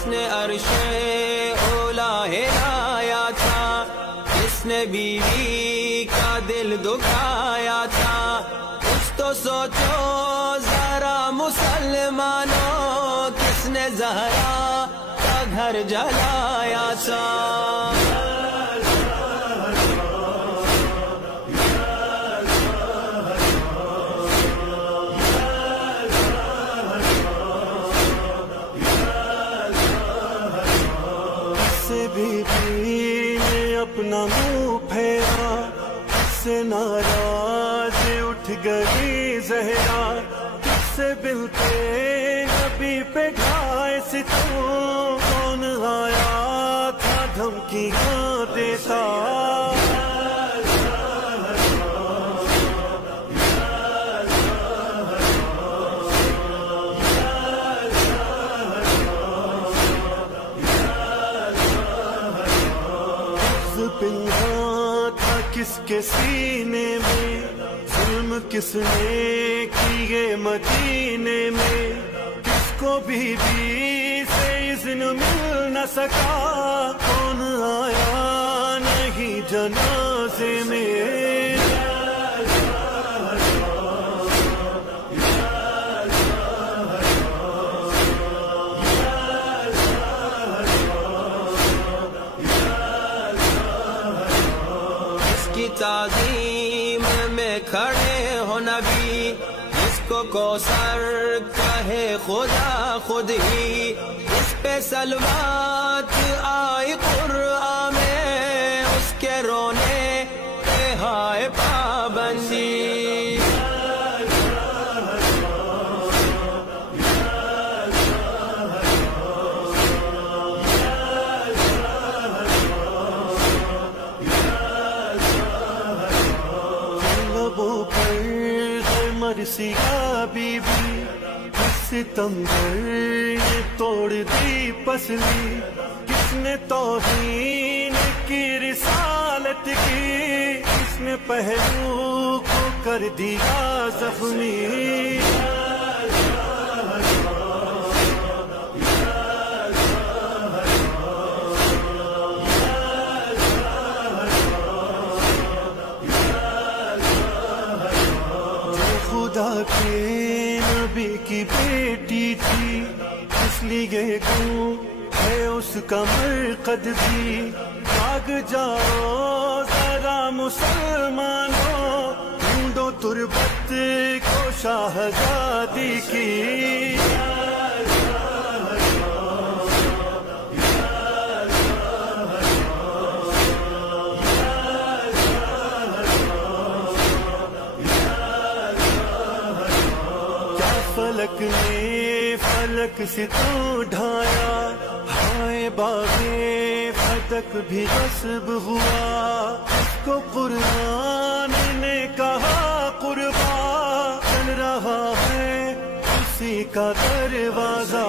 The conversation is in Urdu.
کس نے عرش اولا ہلایا تھا، کس نے بیوی کا دل دکھایا تھا، کچھ تو سوچو ذرا مسلمانوں، کس نے زہرا کا گھر جلایا تھا۔ بی بی نے اپنا منہ پھیرا، کس سے ناراض اٹھ گئی زہرا، کس سے بلتے نبی پہ ڈھائے ستم، کون آیا تھا دھمکیاں دیتا، پنہاں تھا کس کے سینے میں، ظلم کس نے کیے مدینے میں، کس کو بی بی سے اذن مل نہ سکا، کون آیا نہیں جنازے میں، تعظیم میں کھڑے ہو نبی، جس کو کوثر کہے خدا خود ہی، اس پہ سلوات آئی قرآن میں، اس کے رونے پہ ہائے پابندی، مرثیہ بی بی کس ستمگر نے توڑ دی پسلی، کس نے توہین کی رسالت کی، کس نے پہلو کو کر دیا زخمی، خدا کے نبی کی بیٹی تھی، اس لیے گوں ہے اس کا مرقد بھی، بھاگ جاؤ ذرا مسلمانوں، ڈھونڈو تربت کو شاہزادی کی، فلک نے فلک سے تو ڈھایا، ہائے باغے فتق بھی غصب ہوا، اس کو قرآن نے کہا قربا، چل رہا ہے اسی کا دروازہ،